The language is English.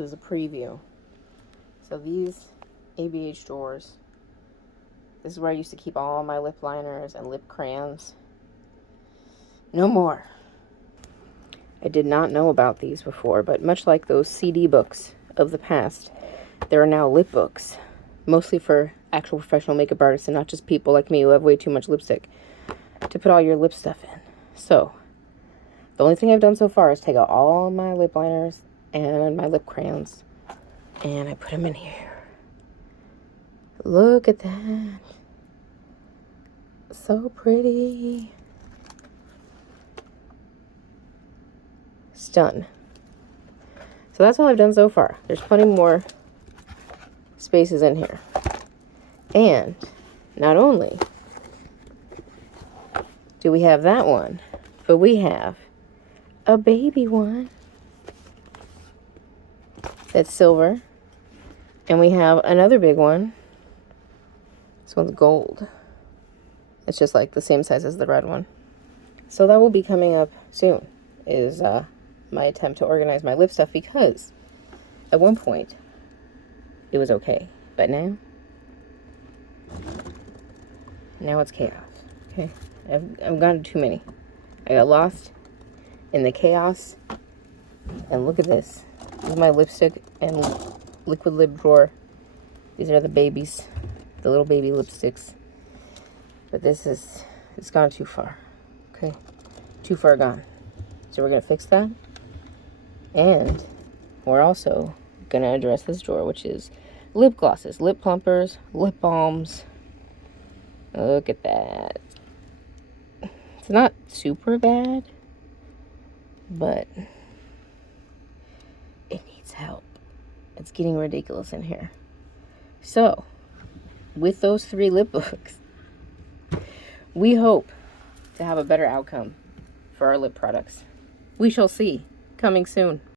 is a preview. So these ABH drawers, this is where I used to keep all my lip liners and lip crayons. No more. I did not know about these before, but much like those CD books of the past, there are now lip books, mostly for actual professional makeup artists and not just people like me who have way too much lipstick to put all your lip stuff in. So, the only thing I've done so far is take out all my lip liners and my lip crayons, and I put them in here. Look at that. So pretty. Done. So that's all I've done so far. There's plenty more spaces in here. And not only do we have that one, but we have a baby one that's silver. And we have another big one. This one's gold. It's just like the same size as the red one. So that will be coming up soon, is my attempt to organize my lip stuff, because at one point it was okay, but now it's chaos. Okay, I've gotten too many. I got lost in the chaos, and look at this. This is my lipstick and liquid lip drawer. These are the babies, the little baby lipsticks. But it's gone too far. Okay, too far gone. So we're gonna fix that. And we're also going to address this drawer, which is lip glosses, lip plumpers, lip balms. Look at that. It's not super bad, but it needs help. It's getting ridiculous in here. So, with those 3 lip books, we hope to have a better outcome for our lip products. We shall see. Coming soon.